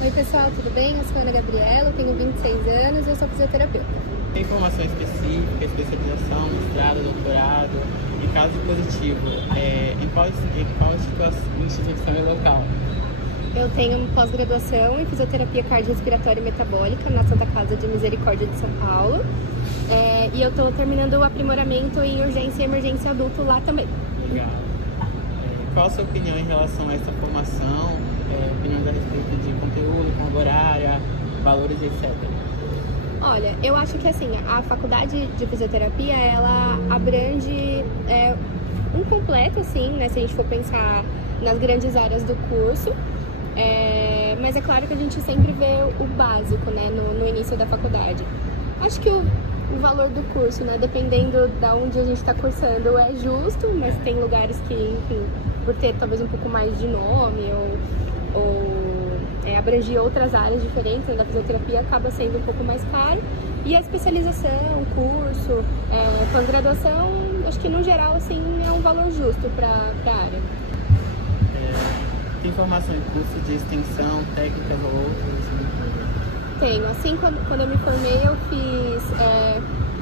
Oi pessoal, tudo bem? Eu sou a Ana Gabriela, eu tenho 26 anos e eu sou fisioterapeuta. Tem formação específica, especialização, mestrado, doutorado, e caso positivo, em qual instituição e local? Eu tenho pós-graduação em fisioterapia cardiorrespiratória e metabólica na Santa Casa de Misericórdia de São Paulo. E eu estou terminando o aprimoramento em urgência e emergência adulto lá também. Legal. Qual a sua opinião em relação a essa formação? Opiniões a respeito de conteúdo, carga horária, valores, etc. Olha, eu acho que assim, a faculdade de fisioterapia, ela abrange um completo, assim, né, se a gente for pensar nas grandes áreas do curso. Mas é claro que a gente sempre vê o básico, né, no início da faculdade. Acho que o valor do curso, né, dependendo de onde a gente está cursando, é justo, mas tem lugares que, enfim, por ter talvez um pouco mais de nome ou abranger outras áreas diferentes, né, da fisioterapia, acaba sendo um pouco mais caro. E a especialização, curso, pós-graduação, acho que no geral assim é um valor justo para a área. Tem formação em curso de extensão, técnicas ou outros? Tenho. Assim, quando eu me formei, eu fiz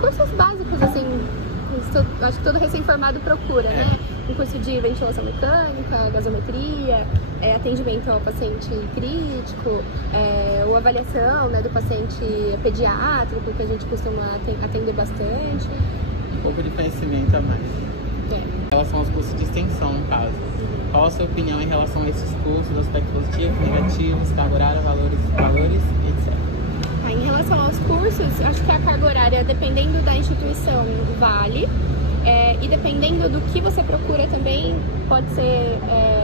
cursos básicos, assim, acho que todo recém-formado procura, né? Um curso de ventilação mecânica, gasometria, atendimento ao paciente crítico, ou avaliação, né, do paciente pediátrico, que a gente costuma atender bastante. Um pouco de conhecimento a mais. Em relação aos cursos de extensão, no caso. Qual a sua opinião em relação a esses cursos, aspectos positivos, negativos, carga horária, valores, etc? Em relação aos cursos, acho que a carga horária, dependendo da instituição, vale. E dependendo do que você procura também, pode ser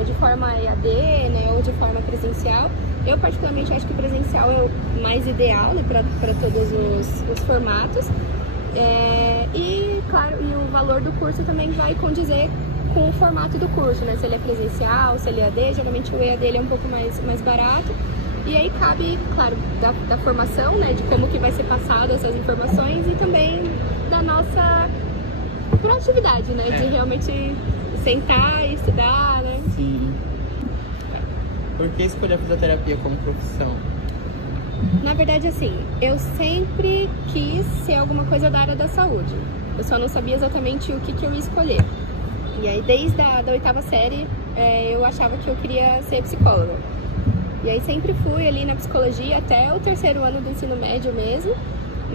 de forma EAD, né, ou de forma presencial. Eu particularmente acho que presencial é o mais ideal, né, para todos os formatos. E claro, e o valor do curso também vai condizer com o formato do curso, né? Se ele é presencial, se ele é EAD, geralmente o EAD ele é um pouco mais barato. E aí cabe, claro, da formação, né? De como que vai ser passado essas informações e também da nossa proatividade, né? De realmente sentar e estudar, né? Sim. Por que escolher a fisioterapia como profissão? Na verdade, assim, eu sempre quis ser alguma coisa da área da saúde. Eu só não sabia exatamente o que eu ia escolher. E aí, desde a 8ª série, eu achava que eu queria ser psicóloga. E aí, sempre fui ali na psicologia até o 3º ano do ensino médio mesmo.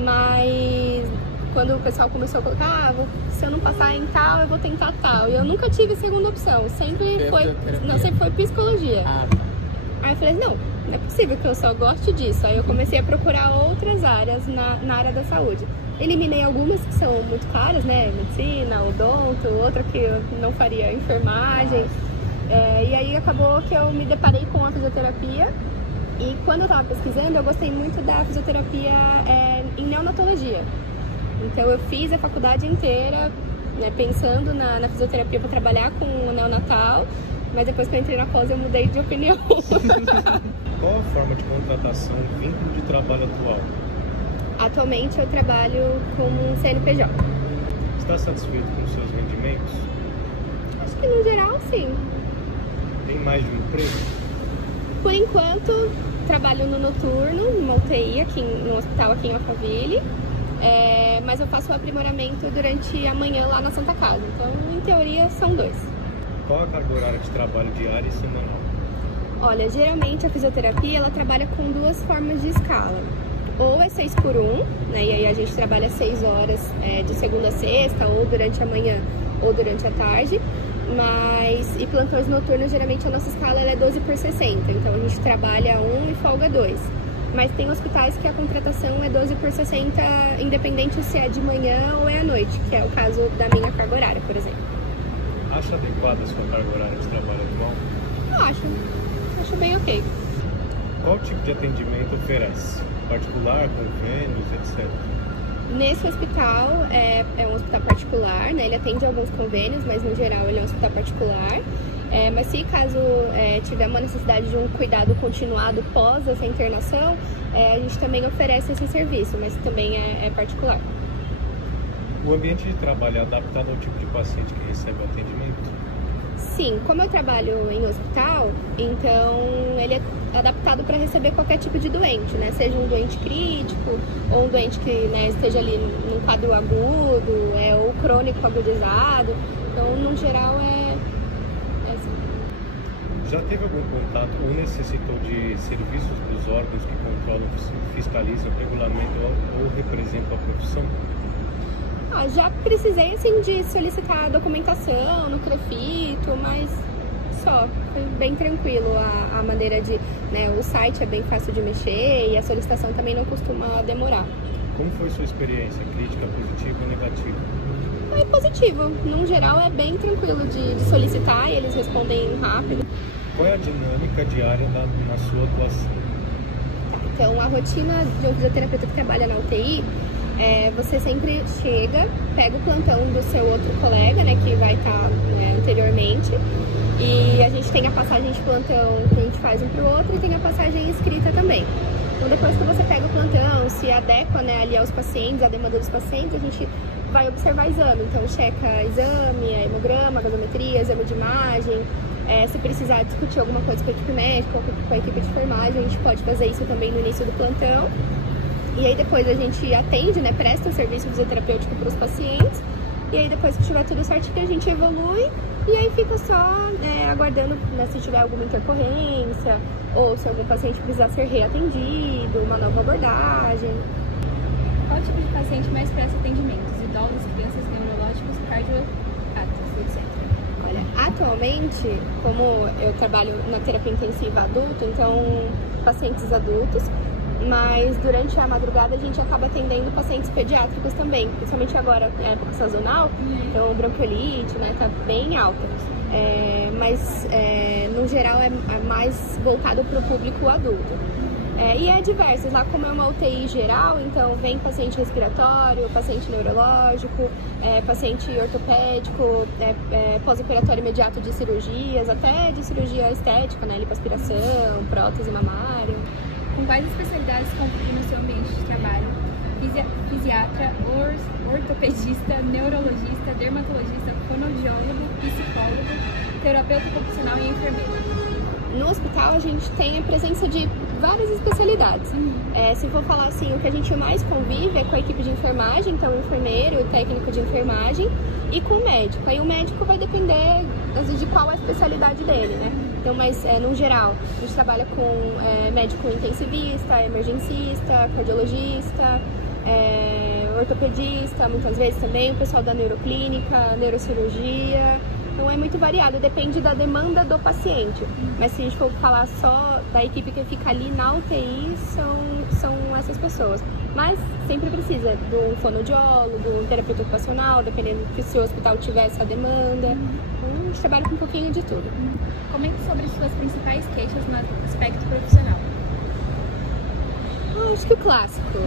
Mas quando o pessoal começou a colocar, se eu não passar em tal, eu vou tentar tal. E eu nunca tive segunda opção. Sempre foi psicologia. Aí eu falei, não é possível que eu só goste disso. Aí eu comecei a procurar outras áreas na área da saúde. Eliminei algumas que são muito caras, né? Medicina, odonto, outra que eu não faria enfermagem. E aí acabou que eu me deparei com a fisioterapia. E quando eu estava pesquisando, eu gostei muito da fisioterapia em neonatologia. Então eu fiz a faculdade inteira, né, pensando na fisioterapia para trabalhar com o neonatal. Mas depois que eu entrei na pós, eu mudei de opinião. Qual a forma de contratação, vínculo de trabalho atual? Atualmente eu trabalho como um CNPJ. Está satisfeito com os seus rendimentos? Acho que no geral, sim. Tem mais de um emprego? Por enquanto, trabalho no noturno, numa UTI, no hospital aqui em Alphaville. Mas eu faço o aprimoramento durante a manhã lá na Santa Casa. Então, em teoria, são 2. Qual a carga horária de trabalho diária e semanal? Olha, geralmente a fisioterapia ela trabalha com 2 formas de escala. Ou é 6x1, né? E aí a gente trabalha 6 horas de segunda a sexta, ou durante a manhã, ou durante a tarde. E plantões noturnos, geralmente a nossa escala ela é 12x60. Então a gente trabalha 1 e folga 2. Mas tem hospitais que a contratação é 12x60, independente se é de manhã ou é à noite, que é o caso da minha carga horária, por exemplo. Acha adequada a sua carga horária de trabalho atual? Eu acho bem ok. Qual tipo de atendimento oferece? Particular, convênios, etc. Nesse hospital, é um hospital particular, né? Ele atende alguns convênios, mas no geral ele é um hospital particular. Mas se caso tiver uma necessidade de um cuidado continuado pós essa internação, a gente também oferece esse serviço, mas também é particular. O ambiente de trabalho é adaptado ao tipo de paciente que recebe o atendimento? Sim, como eu trabalho em hospital, então ele é adaptado para receber qualquer tipo de doente, né? Seja um doente crítico, ou um doente que, né, esteja ali num quadro agudo, ou crônico agudizado. Então, no geral, é assim. Já teve algum contato ou necessitou de serviços dos órgãos que controlam, fiscalizam, regulamentam ou representam a profissão? Já precisei, assim, de solicitar documentação no CREFITO, mas só. Foi bem tranquilo a maneira de... né, o site é bem fácil de mexer e a solicitação também não costuma demorar. Como foi sua experiência? Crítica positiva ou negativa? É positivo. No geral, é bem tranquilo de solicitar e eles respondem rápido. Qual é a dinâmica diária na sua atuação? Tá, então, a rotina de um fisioterapeuta que trabalha na UTI... você sempre chega, pega o plantão do seu outro colega, né, que vai estar anteriormente, e a gente tem a passagem de plantão que a gente faz um pro outro e tem a passagem escrita também. Então, depois que você pega o plantão, se adequa, né, ali aos pacientes, à demanda dos pacientes, a gente vai observar exame. Então, checa exame, hemograma, gasometria, exame de imagem. Se precisar discutir alguma coisa com a equipe médica ou com a equipe de enfermagem, a gente pode fazer isso também no início do plantão. E aí depois a gente atende, né, presta o serviço fisioterapêutico para os pacientes. E aí depois que tiver tudo certinho, a gente evolui. E aí fica só aguardando, né, se tiver alguma intercorrência ou se algum paciente precisar ser reatendido, uma nova abordagem. Qual tipo de paciente mais presta atendimentos? Idosos, crianças, neurológicos, cardiatos, etc. Olha, atualmente, como eu trabalho na terapia intensiva adulto, então pacientes adultos, mas durante a madrugada a gente acaba atendendo pacientes pediátricos também, principalmente agora, na época sazonal, então bronquiolite, né, tá bem alta. Mas no geral é mais voltado para o público adulto. E é diversos, lá como é uma UTI geral, então vem paciente respiratório, paciente neurológico, paciente ortopédico, pós-operatório imediato de cirurgias, até de cirurgia estética, né, lipoaspiração, prótese mamária. Com quais especialidades convive no seu ambiente de trabalho? Fisiatra, ortopedista, neurologista, dermatologista, fonoaudiólogo, psicólogo, terapeuta ocupacional e enfermeiro. No hospital a gente tem a presença de várias especialidades. Se for falar assim, o que a gente mais convive é com a equipe de enfermagem, então o enfermeiro, o técnico de enfermagem e com o médico. Aí o médico vai depender de qual é a especialidade dele, né? Então, mas no geral, a gente trabalha com médico intensivista, emergencista, cardiologista, ortopedista, muitas vezes também, o pessoal da neuroclínica, neurocirurgia. Então é muito variado, depende da demanda do paciente. Mas se a gente for falar só da equipe que fica ali na UTI, são essas pessoas. Mas sempre precisa de um fonoaudiólogo, um terapeuta ocupacional, dependendo se o hospital tiver essa demanda. Então a gente trabalha com um pouquinho de tudo. Comente sobre suas principais queixas no aspecto profissional. Acho que o clássico.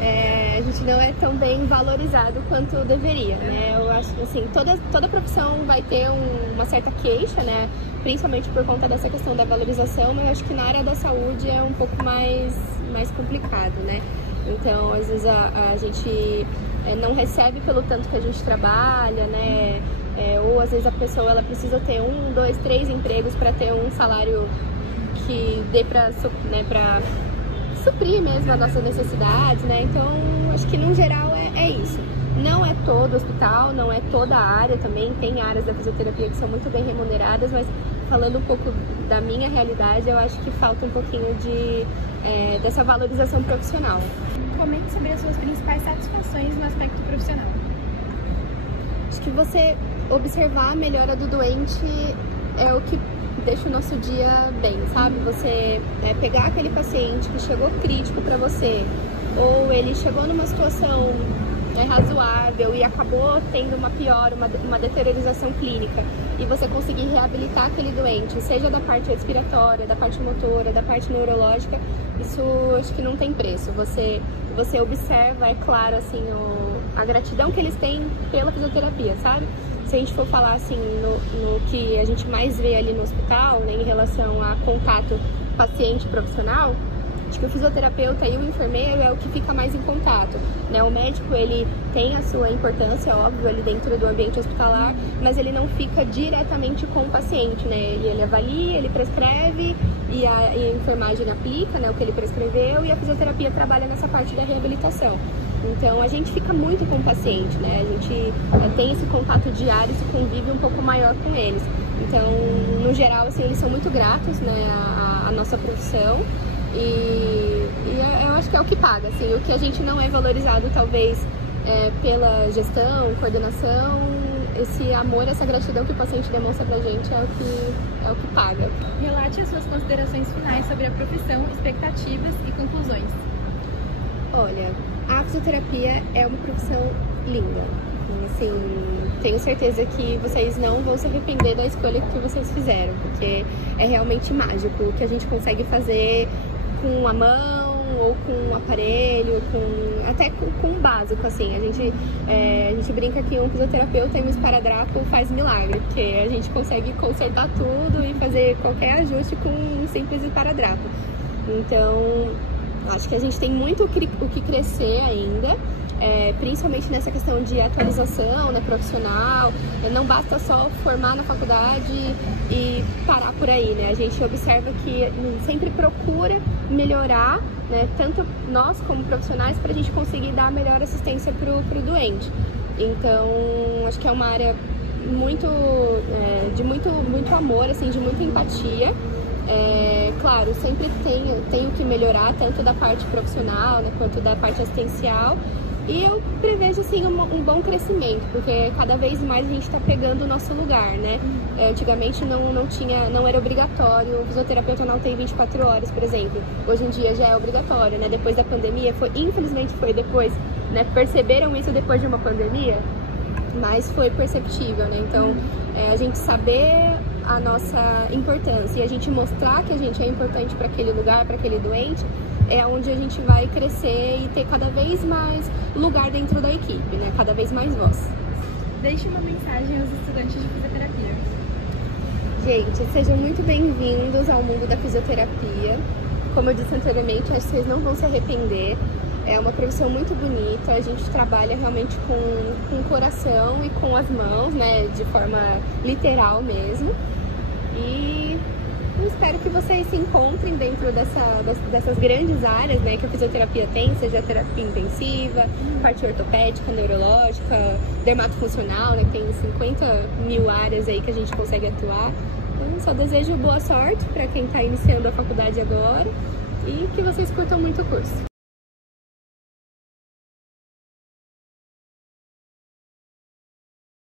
A gente não é tão bem valorizado quanto deveria, né? Eu acho que assim, toda profissão vai ter uma certa queixa, né? Principalmente por conta dessa questão da valorização, mas eu acho que na área da saúde é um pouco mais complicado, né? Então, às vezes a gente não recebe pelo tanto que a gente trabalha, né? Ou às vezes a pessoa ela precisa ter 1, 2, 3 empregos para ter um salário que dê para suprir mesmo as nossas necessidades, né? Então, acho que no geral é isso. Não é todo hospital, não é toda a área também, tem áreas da fisioterapia que são muito bem remuneradas, mas falando um pouco da minha realidade, eu acho que falta um pouquinho dessa valorização profissional. Comente sobre as suas principais satisfações no aspecto profissional. Acho que você observar a melhora do doente é o que deixa o nosso dia bem, sabe? Você pegar aquele paciente que chegou crítico para você, ou ele chegou numa situação razoável e acabou tendo uma piora, uma deteriorização clínica, e você conseguir reabilitar aquele doente, seja da parte respiratória, da parte motora, da parte neurológica, isso acho que não tem preço. Você observa, é claro, assim, a gratidão que eles têm pela fisioterapia, sabe? Se a gente for falar assim no que a gente mais vê ali no hospital, né, em relação a contato paciente-profissional, Acho que o fisioterapeuta e o enfermeiro é o que fica mais em contato, né? O médico, ele tem a sua importância, óbvio, ali dentro do ambiente hospitalar, mas ele não fica diretamente com o paciente, né? Ele avalia, ele prescreve e a enfermagem aplica, né, o que ele prescreveu, e a fisioterapia trabalha nessa parte da reabilitação. Então, a gente fica muito com o paciente, né? A gente tem esse contato diário, esse convívio um pouco maior com eles. Então, no geral, assim, eles são muito gratos, né, à nossa profissão. E eu acho que é o que paga, assim, o que a gente não é valorizado, talvez, pela gestão, coordenação, esse amor, essa gratidão que o paciente demonstra pra gente é o que paga. Relate as suas considerações finais sobre a profissão, expectativas e conclusões. Olha, a fisioterapia é uma profissão linda. Assim, tenho certeza que vocês não vão se arrepender da escolha que vocês fizeram, porque é realmente mágico o que a gente consegue fazer com a mão ou com um aparelho, até com um básico, assim. A gente brinca que um fisioterapeuta e um esparadrapo faz milagre, porque a gente consegue consertar tudo e fazer qualquer ajuste com um simples esparadrapo. Então, acho que a gente tem muito o que crescer ainda, principalmente nessa questão de atualização, né, profissional. Não basta só formar na faculdade e parar por aí, né? A gente observa que sempre procura melhorar, né, tanto nós como profissionais, para a gente conseguir dar a melhor assistência pro doente. Então, acho que é uma área de muito amor, assim, de muita empatia. Claro, sempre tem o que melhorar, tanto da parte profissional, né, quanto da parte assistencial. E eu prevejo, assim, um bom crescimento, porque cada vez mais a gente está pegando o nosso lugar, né? Antigamente não era obrigatório o fisioterapeuta na UTI 24 horas, por exemplo. Hoje em dia já é obrigatório, né? Depois da pandemia, infelizmente foi depois, né? Perceberam isso depois de uma pandemia, mas foi perceptível, né? Então, a gente saber a nossa importância e a gente mostrar que a gente é importante para aquele lugar, para aquele doente, é onde a gente vai crescer e ter cada vez mais lugar dentro da equipe, né? Cada vez mais voz. Deixe uma mensagem aos estudantes de fisioterapia. Gente, sejam muito bem-vindos ao mundo da fisioterapia. Como eu disse anteriormente, acho que vocês não vão se arrepender. É uma profissão muito bonita, a gente trabalha realmente com o coração e com as mãos, né? De forma literal mesmo. E eu espero que vocês se encontrem dentro dessas grandes áreas, né, que a fisioterapia tem, seja a terapia intensiva, parte ortopédica, neurológica, dermatofuncional, né, que tem 50 mil áreas aí que a gente consegue atuar. Então, só desejo boa sorte para quem está iniciando a faculdade agora e que vocês curtam muito o curso.